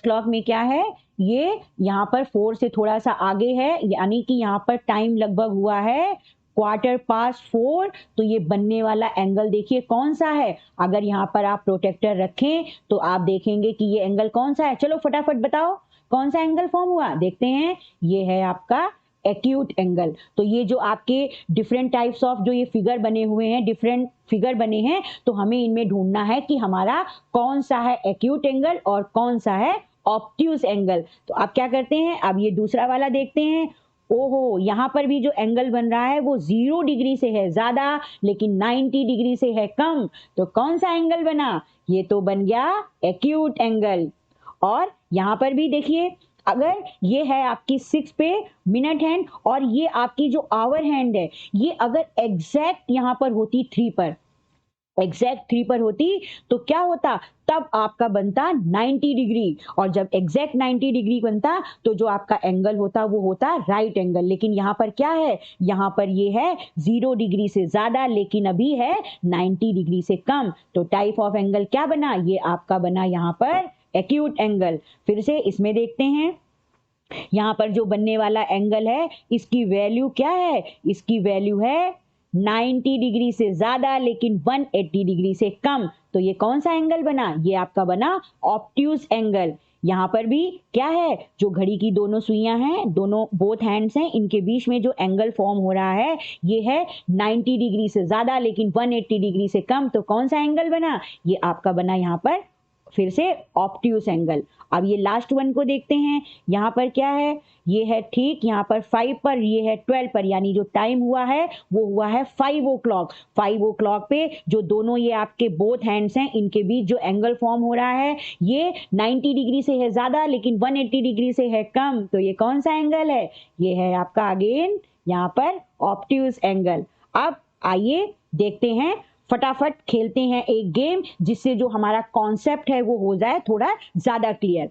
क्लॉक में क्या है, ये यहाँ पर 4 से थोड़ा सा आगे है, यानी कि यहाँ पर टाइम लगभग हुआ है 4:15। तो ये बनने वाला एंगल देखिए कौन सा है, अगर यहाँ पर आप प्रोटेक्टर रखें तो आप देखेंगे कि ये एंगल कौन सा है। चलो फटाफट बताओ कौन सा एंगल फॉर्म हुआ, देखते हैं। ये है आपका एक्यूट एंगल। तो ये जो आपके डिफरेंट टाइप्स ऑफ जो ये फिगर बने हुए हैं, डिफरेंट फिगर बने हैं, तो हमें इनमें ढूंढना है कि हमारा कौन सा है एक्यूट एंगल और कौन सा है ऑब्ट्यूज एंगल। तो आप क्या करते हैं, अब ये दूसरा वाला देखते हैं। ओहो, यहाँ पर भी जो एंगल बन रहा है वो 0 डिग्री से है ज्यादा लेकिन 90 डिग्री से है कम। तो कौन सा एंगल बना, ये तो बन गया एक्यूट एंगल। और यहाँ पर भी देखिए, अगर ये है आपकी 6 पे मिनट हैंड और ये आपकी जो आवर हैंड है ये अगर एग्जैक्ट यहाँ पर होती 3 पर, एग्जैक्ट 3 पर होती तो क्या होता, तब आपका बनता 90 डिग्री और जब एग्जैक्ट 90 डिग्री बनता तो जो आपका एंगल होता वो होता राइट एंगल। लेकिन यहाँ पर क्या है, यहाँ पर ये है 0 डिग्री से ज्यादा लेकिन अभी है 90 डिग्री से कम। तो टाइप ऑफ एंगल क्या बना, ये आपका बना यहाँ पर एक्यूट एंगल। फिर से इसमें देखते हैं, यहाँ पर जो बनने वाला एंगल है इसकी वैल्यू क्या है, इसकी वैल्यू है 90 डिग्री से ज्यादा लेकिन 180 डिग्री से कम। तो ये कौन सा एंगल बना, ये आपका बना ऑब्ट्यूज एंगल। यहाँ पर भी क्या है, जो घड़ी की दोनों सुइयां हैं, दोनों बोथ हैंड्स हैं, इनके बीच में जो एंगल फॉर्म हो रहा है ये है 90 डिग्री से ज्यादा लेकिन 180 डिग्री से कम। तो कौन सा एंगल बना, ये आपका बना यहाँ पर फिर से ऑब्ट्यूज एंगल। अब ये लास्ट वन को देखते हैं, यहाँ पर क्या है, ये है ठीक यहाँ पर 5 पर, ये है 12 पर, यानी जो टाइम हुआ है वो हुआ है 5 ओ क्लॉक। 5 ओ क्लॉक पे जो दोनों ये आपके बोथ हैंड्स हैं इनके बीच जो एंगल फॉर्म हो रहा है ये 90 डिग्री से है ज्यादा लेकिन 180 डिग्री से है कम। तो ये कौन सा एंगल है, ये है आपका अगेन यहाँ पर ऑब्ट्यूज एंगल। अब आइए देखते हैं, फटाफट खेलते हैं एक गेम जिससे जो हमारा कॉन्सेप्ट है वो हो जाए थोड़ा ज्यादा क्लियर।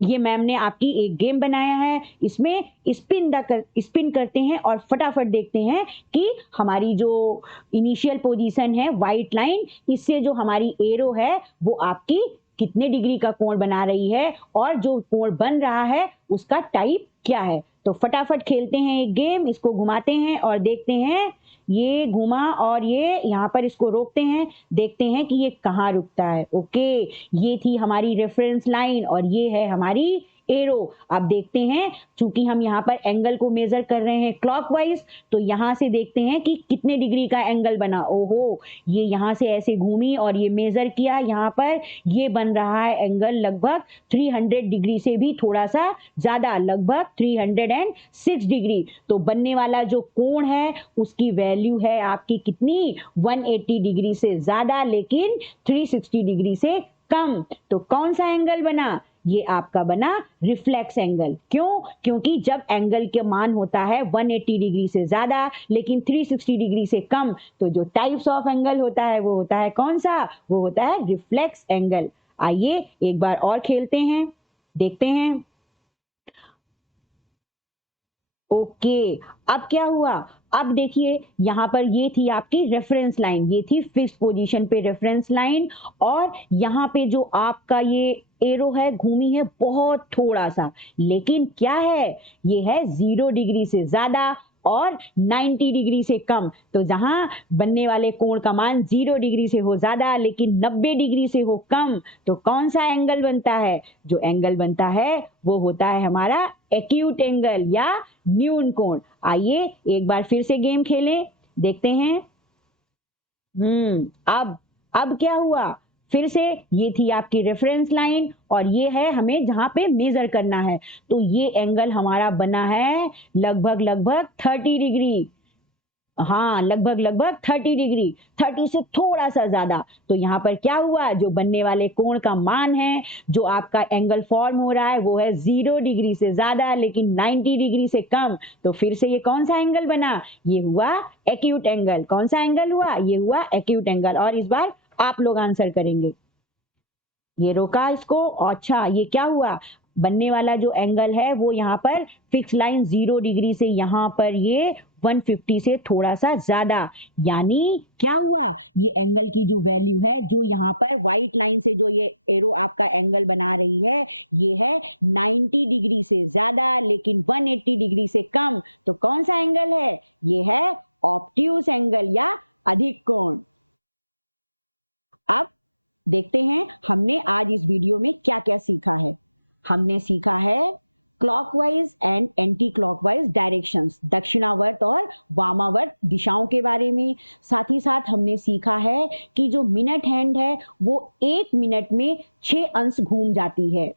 ये मैम ने आपकी एक गेम बनाया है, इसमें स्पिन करते हैं और फटाफट देखते हैं कि हमारी जो इनिशियल पोजीशन है व्हाइट लाइन, इससे जो हमारी एरो है वो आपकी कितने डिग्री का कोण बना रही है और जो कोण बन रहा है उसका टाइप क्या है। तो फटाफट खेलते हैं एक गेम, इसको घुमाते हैं और देखते हैं, ये घुमा और ये यहाँ पर इसको रोकते हैं, देखते हैं कि ये कहाँ रुकता है। ओके, ये थी हमारी रेफरेंस लाइन और ये है हमारी एरो। अब देखते हैं, चूंकि हम यहाँ पर एंगल को मेजर कर रहे हैं क्लॉकवाइज, तो यहाँ से देखते हैं कि कितने डिग्री का एंगल बना। ओहो, ये यहाँ से ऐसे घूमी और ये मेजर किया, यहाँ पर ये बन रहा है एंगल लगभग 300 डिग्री से भी थोड़ा सा ज्यादा, लगभग 306 डिग्री। तो बनने वाला जो कोण है उसकी वैल्यू है आपकी कितनी, 180 डिग्री से ज्यादा लेकिन 360 डिग्री से कम। तो कौन सा एंगल बना, ये आपका बना रिफ्लेक्स एंगल। क्यों, क्योंकि जब एंगल के मान होता है 180 डिग्री से ज्यादा लेकिन 360 डिग्री से कम, तो जो टाइप्स ऑफ एंगल होता है वो होता है कौन सा, वो होता है रिफ्लेक्स एंगल। आइए एक बार और खेलते हैं, देखते हैं। ओके, अब क्या हुआ? अब देखिए यहाँ पर ये थी आपकी रेफरेंस लाइन, ये थी फिक्स्ड पोजीशन पे रेफरेंस लाइन, और यहाँ पे जो आपका ये एरो है घूमी है बहुत थोड़ा सा, लेकिन क्या है, ये है 0 डिग्री से ज्यादा और 90 डिग्री से कम। तो जहां बनने वाले कोण का मान 0 डिग्री से हो ज्यादा लेकिन 90 डिग्री से हो कम, तो कौन सा एंगल बनता है? जो एंगल बनता है वो होता है हमारा एक्यूट एंगल या न्यून कोण। आइए एक बार फिर से गेम खेलें, देखते हैं। अब क्या हुआ? फिर से ये थी आपकी रेफरेंस लाइन और ये है हमें जहां पे मेजर करना है। तो ये एंगल हमारा बना है लगभग लगभग 30 डिग्री। हाँ, लगभग लगभग 30 डिग्री, 30 से थोड़ा सा ज्यादा। तो यहाँ पर क्या हुआ, जो बनने वाले कोण का मान है, जो आपका एंगल फॉर्म हो रहा है वो है 0 डिग्री से ज्यादा लेकिन 90 डिग्री से कम। तो फिर से ये कौन सा एंगल बना? ये हुआ एक्यूट एंगल। कौन सा एंगल हुआ? ये हुआ एक्यूट एंगल। और इस बार आप लोग आंसर करेंगे। ये रोका इसको। अच्छा, ये क्या हुआ? बनने वाला जो एंगल है वो यहाँ पर फिक्स लाइन 0 डिग्री से यहाँ पर ये 150 से थोड़ा सा ज्यादा, यानी क्या हुआ, ये एंगल की जो वैल्यू है, जो यहाँ पर व्हाइट लाइन से जो ये एरो आपका एंगल बना रही है, ये है 90 डिग्री से ज्यादा लेकिन 180 डिग्री से कम। तो कौन सा एंगल है? ये है ऑब्ट्यूस एंगल या अधिक कोण। अब देखते हैं हमने आज इस वीडियो में क्या क्या सीखा है। हमने सीखा है clockwise and anti clockwise directions, दक्षिणावर्त और वामावर्त दिशाओं के बारे में। साथ ही साथ हमने सीखा है कि जो मिनट हैंड है वो 1 मिनट में 6 अंश घूम जाती है,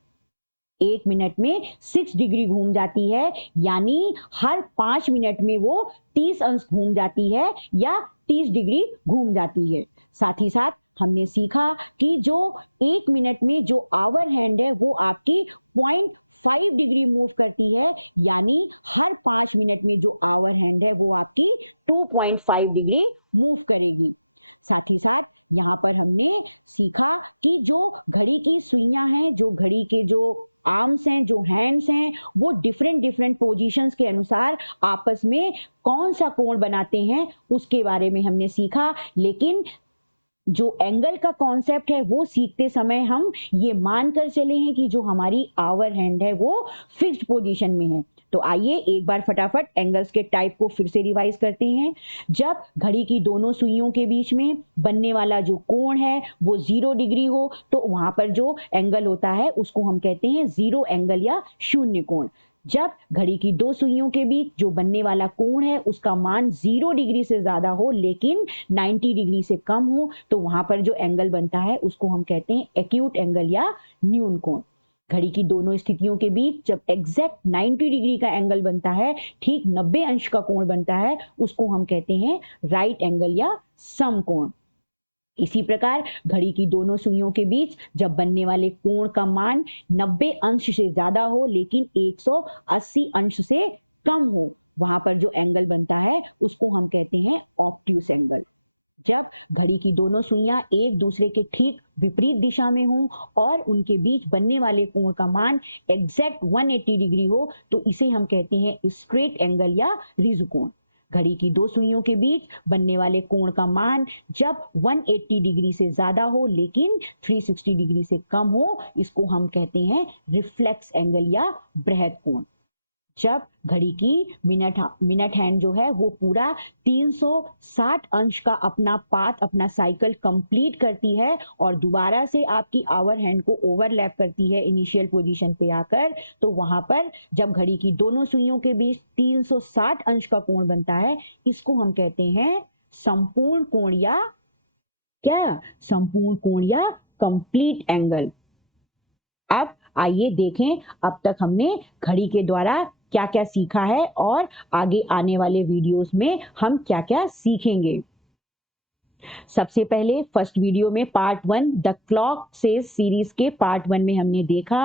1 मिनट में 6 डिग्री घूम जाती है, यानी हर 5 मिनट में वो 30 अंश घूम जाती है या 30 डिग्री घूम जाती है। साथ ही साथ हमने सीखा कि जो 1 मिनट में जो आवर हैंड है वो आपकी 0.5 डिग्री मूव करती है, यानी हर 5 मिनट में जो आवर हैंड है वो आपकी 2.5 डिग्री मूव करेगी। साथ ही साथ यहाँ पर हमने सीखा कि जो घड़ी की सुइयां हैं, जो घड़ी के जो आर्म्स हैं, जो हैंड्स हैं, वो डिफरेंट डिफरेंट पोजीशंस के अनुसार आपस में कौन सा कोण बनाते हैं उसके बारे में हमने सीखा। लेकिन जो एंगल का कॉन्सेप्ट है वो सीखते समय हम ये मानकर चले हैं कि जो हमारी आवर हैंड है वो फिक्स्ड पोजीशन में है। तो आइए एक बार फटाफट एंगल्स के टाइप को फिर से रिवाइज करते हैं। जब घड़ी की दोनों सुइयों के बीच में बनने वाला जो कोण है वो 0 डिग्री हो, तो वहां पर जो एंगल होता है उसको हम कहते हैं जीरो एंगल या शून्य कोण। जब घड़ी की दो सुइयों के बीच जो बनने वाला कोण है उसका मान 0 डिग्री से ज्यादा हो लेकिन 90 डिग्री से कम हो, तो वहां पर जो एंगल बनता है उसको हम कहते हैं एक्यूट एंगल या न्यून कोण। घड़ी की दोनों स्थितियों के बीच जब एग्जैक्ट 90 डिग्री का एंगल बनता है, ठीक 90 अंश का कोण बनता है, उसको हम कहते हैं राइट एंगल या समकोण। इसी प्रकार घड़ी की दोनों सुइयों के बीच जब बनने वाले कोण का मान 90 अंश से ज्यादा हो लेकिन 180 अंश से कम हो, वहां पर जो एंगल बनता है उसको हम कहते हैं ऑब्ट्यूस एंगल। जब घड़ी की दोनों सुइयां एक दूसरे के ठीक विपरीत दिशा में हों और उनके बीच बनने वाले कोण का मान एग्जैक्ट 180 डिग्री हो, तो इसे हम कहते हैं स्ट्रेट एंगल या रिजु। घड़ी की दो सुइयों के बीच बनने वाले कोण का मान जब 180 डिग्री से ज्यादा हो लेकिन 360 डिग्री से कम हो, इसको हम कहते हैं रिफ्लेक्स एंगल या बृहद कोण। जब घड़ी की मिनट हैंड जो है वो पूरा 360 अंश का अपना पाथ, अपना साइकिल कंप्लीट करती है और दोबारा से आपकी आवर हैंड को ओवरलैप करती है इनिशियल पोजीशन पे आकर, तो वहां पर जब घड़ी की दोनों सुइयों के बीच 360 अंश का कोण बनता है, इसको हम कहते हैं संपूर्ण कोण या क्या, संपूर्ण कोण या कंप्लीट एंगल। अब आइए देखें अब तक हमने घड़ी के द्वारा क्या क्या सीखा है और आगे आने वाले वीडियोस में हम क्या क्या सीखेंगे। सबसे पहले फर्स्ट वीडियो में part 1 the clock says series के पार्ट 1 में हमने देखा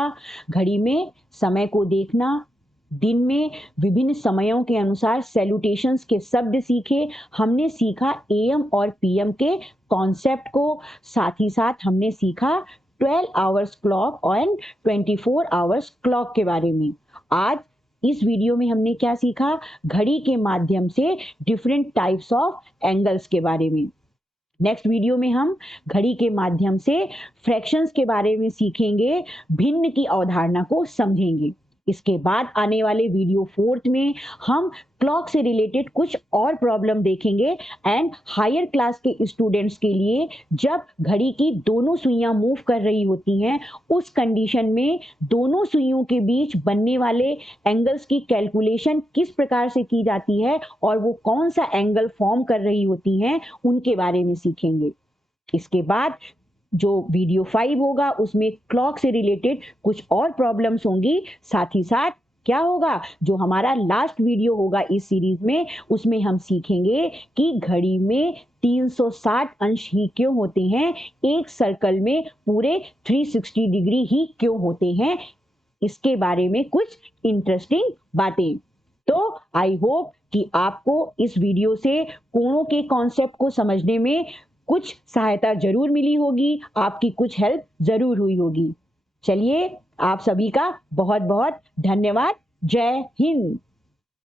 घड़ी में समय को देखना, दिन में विभिन्न समयों के अनुसार सैल्यूटेशंस के शब्द सीखे, हमने सीखा एएम और पीएम के कॉन्सेप्ट को, साथ ही साथ हमने सीखा 12 आवर्स क्लॉक और 24 आवर्स क्लॉक के बारे में। आज इस वीडियो में हमने क्या सीखा? घड़ी के माध्यम से डिफरेंट टाइप्स ऑफ एंगल्स के बारे में। नेक्स्ट वीडियो में हम घड़ी के माध्यम से फ्रैक्शंस के बारे में सीखेंगे, भिन्न की अवधारणा को समझेंगे। इसके बाद आने वाले वीडियो 4th में हम क्लॉक से रिलेटेड कुछ और प्रॉब्लम देखेंगे एंड हायर क्लास के स्टूडेंट्स के लिए जब घड़ी की दोनों सुइयां मूव कर रही होती हैं, उस कंडीशन में दोनों सुइयों के बीच बनने वाले एंगल्स की कैलकुलेशन किस प्रकार से की जाती है और वो कौन सा एंगल फॉर्म कर रही होती हैं, उनके बारे में सीखेंगे। इसके बाद जो वीडियो 5 होगा उसमें क्लॉक से रिलेटेड कुछ और प्रॉब्लम्स होंगी। साथ ही साथ क्या होगा, जो हमारा लास्ट वीडियो होगा इस सीरीज में, उसमें हम सीखेंगे कि घड़ी में 360 अंश ही क्यों होते हैं, एक सर्कल में पूरे 360 डिग्री ही क्यों होते हैं। इसके बारे में कुछ इंटरेस्टिंग बातें। तो आई होप कि आपको इस वीडियो से कोणों के कॉन्सेप्ट को समझने में कुछ सहायता जरूर मिली होगी, आपकी कुछ हेल्प जरूर हुई होगी। चलिए, आप सभी का बहुत बहुत धन्यवाद। जय हिंद।